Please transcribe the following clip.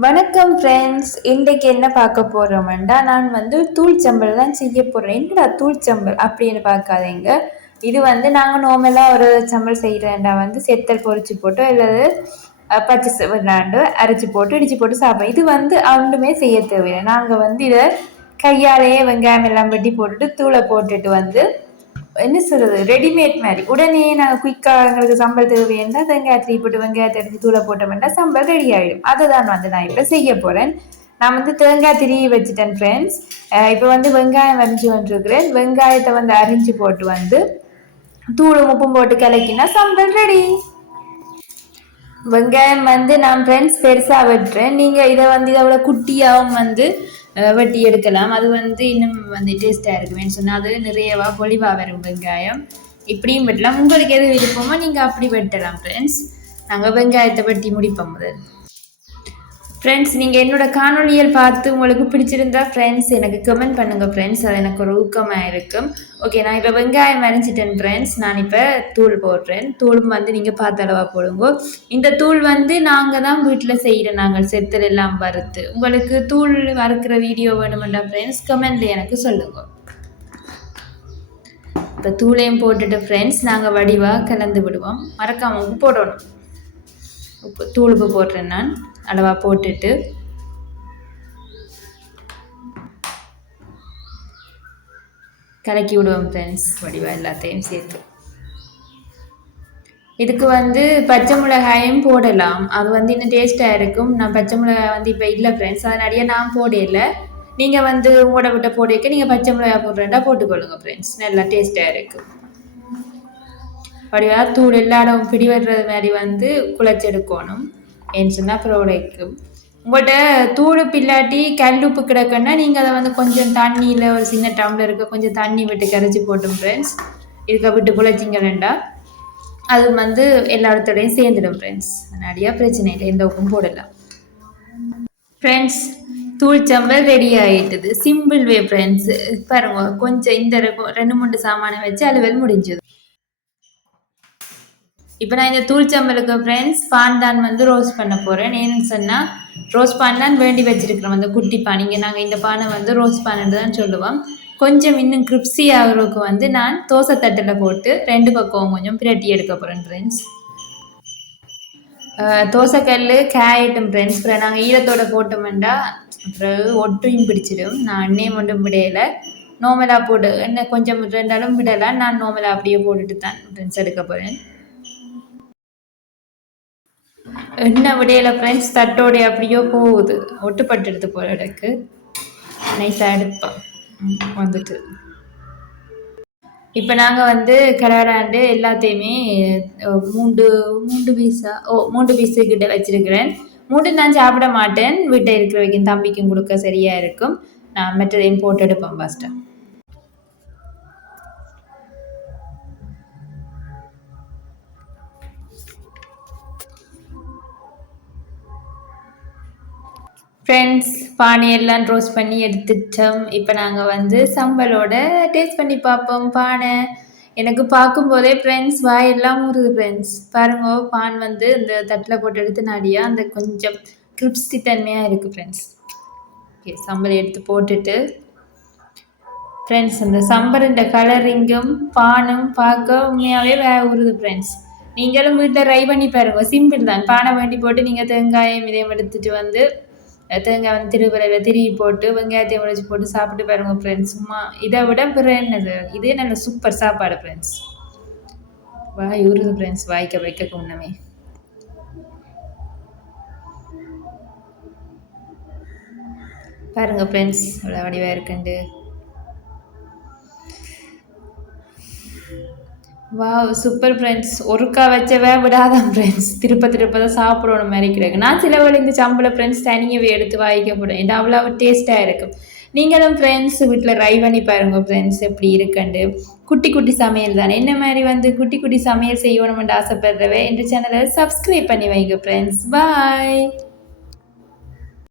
வணக்கம் ஃப்ரெண்ட்ஸ். இன்றைக்கு என்ன பார்க்க போகிறோம்டா, நான் வந்து தூள்சம்பல் தான் செய்ய போகிறேன். என்னடா தூள்சம்பல் அப்படின்னு பார்க்காதீங்க. இது வந்து நாங்கள் நார்மலாக ஒரு சம்பல் செய்கிறேன்டா வந்து செத்தல் பொரிச்சு போட்டு அல்லது பச்சை விளாண்டு அரைச்சி போட்டு இடிச்சு போட்டு சாப்பிடுவோம். இது வந்து ஒன்றுமே செய்ய தேவையில்லை. நாங்கள் வந்து இதை கையாலேயே வெங்காயம் எல்லாம் வெட்டி போட்டுட்டு தூளை போட்டுட்டு வந்து என்ன சொல்றது, ரெடிமேட் மாதிரி உடனே நாங்கள் குயிக்காக எங்களுக்கு சம்பல் தேவைன்னா வெங்காயத்தை போட்டு வெங்காயத்தை அரிஞ்சு தூளை போட்டோம்னா சம்பல் ரெடி ஆகிடும். அதை தான் வந்து நான் இப்போ செய்ய போகிறேன். நான் வந்து தேங்காய் திரிவி வச்சுட்டேன் ஃப்ரெண்ட்ஸ். இப்போ வந்து வெங்காயம் அரிஞ்சு வந்துருக்கிறேன். வெங்காயத்தை வந்து அரிஞ்சு போட்டு வந்து தூளும் உப்பும் போட்டு கலக்கினா சம்பல் ரெடி. வெங்காயம் வந்து நான் ஃப்ரெண்ட்ஸ் பெருசாக வெட்டுறேன். நீங்கள் இதை வந்து இதோட குட்டியாகவும் வந்து வெட்டி எடுக்கலாம். அது வந்து இன்னும் வந்து டேஸ்ட்டாக இருக்குமேன்னு சொன்னால் அது நிறையவா பொலிவாக வரும் வெங்காயம். இப்படியும் வெட்டலாம். உங்களுக்கு எது விருப்பமோ நீங்கள் அப்படி வெட்டலாம் ஃப்ரெண்ட்ஸ். நாங்கள் வெங்காயத்தை வெட்டி முடிப்போம் முதல். ஃப்ரெண்ட்ஸ், நீங்கள் என்னோட காணொலிகள் பார்த்து உங்களுக்கு பிடிச்சிருந்தா ஃப்ரெண்ட்ஸ் எனக்கு கமெண்ட் பண்ணுங்கள் ஃப்ரெண்ட்ஸ். அது எனக்கு ஒரு ஊக்கமாக இருக்கும். ஓகே, நான் இப்போ வெங்காயம் அரைஞ்சிட்டேன் ஃப்ரெண்ட்ஸ். நான் இப்போ தூள் போடுறேன். தூளும் வந்து நீங்கள் பார்த்த அளவாக போடுங்க. இந்த தூள் வந்து நாங்கள் தான் வீட்டில் செய்கிறோம். நாங்கள் செத்தல் எல்லாம் வறுத்து. உங்களுக்கு தூள் வறுக்கிற வீடியோ வேணுமெண்டா ஃப்ரெண்ட்ஸ் கமெண்ட்ல எனக்கு சொல்லுங்கள். இப்போ தூளையும் போட்டுட்டு ஃப்ரெண்ட்ஸ் நாங்கள் வடிவாக கலந்து விடுவோம். மறக்காமல் உப்பு போடணும். தூள் உப்பு போடுறேன் நான் அளவாக போட்டுட்டு கலக்கி விடுவோம் ஃப்ரெண்ட்ஸ் வடிவாக எல்லாத்தையும் சேர்த்து. இதுக்கு வந்து பச்சை மிளகாயும் போடலாம். அது வந்து இன்னும் டேஸ்ட்டாக இருக்கும். நான் பச்சை மிளகாய் வந்து இப்போ இல்லை ஃப்ரெண்ட்ஸ், அதனாடியே நான் போடல. நீங்கள் வந்து ஓட விட்ட போடைக்க நீங்கள் பச்சை மிளகாய் போடுறேன்டா போட்டுக்கொள்ளுங்க ஃப்ரெண்ட்ஸ். நல்லா டேஸ்ட்டாக இருக்கும். வடிவாக தூள் எல்லா இடம் பிடி வர்றது மாதிரி வந்து குழச்செடுக்கணும். ஏன்னு சொன்னால் அப்புறம் உடைக்கும். உங்கள்கிட்ட தூளுப்பு இல்லாட்டி கல்லுப்பு கிடக்குன்னா நீங்கள் அதை வந்து கொஞ்சம் தண்ணியில் ஒரு சின்ன டம்ளருக்கு கொஞ்சம் தண்ணி விட்டு கரைச்சி போட்டும் ஃப்ரெண்ட்ஸ். இதுக்க விட்டு குழச்சிங்கன்னா அது வந்து எல்லா இடத்தோடையும் சேர்ந்துடும் ஃப்ரெண்ட்ஸ். நிறையா பிரச்சனை இல்லை, எந்த உப்பும் போடலாம் ஃப்ரெண்ட்ஸ். தூள் சம்பல் ரெடி ஆகிட்டுது. Simple way friends. பாருங்க, கொஞ்சம் இந்த 2-3 சாமானை வச்சு அலுவல் முடிஞ்சது. இப்போ நான் இந்த தூள் சம்பலுக்கு ஃப்ரெண்ட்ஸ் பான் தான் வந்து ரோஸ்ட் பண்ண போகிறேன். ஏன்னு சொன்னால் ரோஸ்ட் பான் தான் வேண்டி வச்சிருக்கிறோம். அந்த குட்டி பான். இங்கே நாங்கள் இந்த பானை வந்து ரோஸ்ட் பான்னு தான் சொல்லுவோம். கொஞ்சம் இன்னும் கிரிப்ஸி ஆகிறதுக்கு வந்து நான் தோசை தட்டில் போட்டு 2 பக்கம் கொஞ்சம் பிரட்டி எடுக்க போகிறேன் ஃப்ரெண்ட்ஸ். தோசைக்கல் காயட்டும் ஃப்ரெண்ட்ஸ். அப்புறம் நாங்கள் ஈரத்தோடு போட்டோம்னா அப்புறம் ஒட்டையும் பிடிச்சிடும். நான் எண்ணெய் மட்டும் விடையில நார்மலாக போட்டு எண்ணெய் கொஞ்சம் ரெண்டாலும் விடலாம். நான் நார்மலாக அப்படியே போட்டுட்டு தான் ஃப்ரெண்ட்ஸ் எடுக்க போகிறேன். எண்ணெய் விடையில ஃப்ரெண்ட்ஸ் தட்டோட அப்படியோ போகுது. ஒட்டுப்பட்டு எடுத்து போகிற இடக்கு நைஸாக எடுப்போம் வந்துட்டு. இப்போ நாங்கள் வந்து கடாடாண்டு எல்லாத்தையுமே 3 பீஸு கிட்ட வச்சிருக்கிறேன். 3 நான் சாப்பிட மாட்டேன். வீட்டை இருக்கிற வைக்கும் தம்பிக்கும் கொடுக்க சரியாக இருக்கும். நான் மற்றதையும் போட்டு எடுப்பேன் ஃபஸ்ட்டாக. ஃப்ரெண்ட்ஸ், பானையெல்லாம் ரோஸ்ட் பண்ணி எடுத்துட்டோம். இப்போ நாங்கள் வந்து சம்பலோட டேஸ்ட் பண்ணி பார்ப்போம். பானை எனக்கு பார்க்கும்போதே ஃப்ரெண்ட்ஸ் வாயெல்லாம் ஊறுது ஃப்ரெண்ட்ஸ். பாருங்க, பான் வந்து இந்த தட்டில் போட்டு எடுத்து நாடியா அந்த கொஞ்சம் கிரிப்ஸி தன்மையாக இருக்குது ஃப்ரெண்ட்ஸ். ஓகே, சம்பல் எடுத்து போட்டுட்டு ஃப்ரெண்ட்ஸ் இந்த சம்பரின் கலரிங்கும் பானும் பார்க்க உண்மையாகவே ஊறுது ஃப்ரெண்ட்ஸ். நீங்களும் வீட்டில் ட்ரை பண்ணி பாருங்க. சிம்பிள் தான். பானை வேண்டி போட்டு நீங்கள் தேங்காயம் இதையும் எடுத்துகிட்டு வந்து தேங்காய் வந்து திருவிரையில் திருவி போட்டு வெங்காயத்தை உடைச்சி போட்டு சாப்பிட்டு பாருங்க ஃப்ரெண்ட்ஸ். சும்மா இதை விட பிற என்னது, இதே நல்ல சூப்பர் சாப்பாடு ஃப்ரெண்ட்ஸ். வாய் ஊறுது ஃப்ரெண்ட்ஸ், வாய்க்க வைக்க ஒன்றுமே. பாருங்க ஃப்ரெண்ட்ஸ் இவ்வளோ வடிவாக இருக்குண்டு. வா சூப்பர் ஃப்ரெண்ட்ஸ். ஒருக்கா வச்சவே விடாதான் ஃப்ரெண்ட்ஸ். திருப்ப தான் சாப்பிடணும் மாதிரி கிடைக்கும். நான் சில வேலை இந்த சம்பளை ஃப்ரெண்ட்ஸ் தனியவே எடுத்து வாய்க்கப்படும். ஏன்னா அவ்வளோ டேஸ்ட்டாக இருக்கும். நீங்களும் ஃப்ரெண்ட்ஸ் வீட்டில் ட்ரை பண்ணி பாருங்க ஃப்ரெண்ட்ஸ் எப்படி இருக்குண்டு. குட்டி குட்டி சமையல் தானே. என்ன மாதிரி வந்து குட்டி குட்டி சமையல் செய்யணும்னு ஆசைப்படுறவே இந்த சேனலை சப்ஸ்கிரைப் பண்ணி வைங்க ஃப்ரெண்ட்ஸ். பாய்.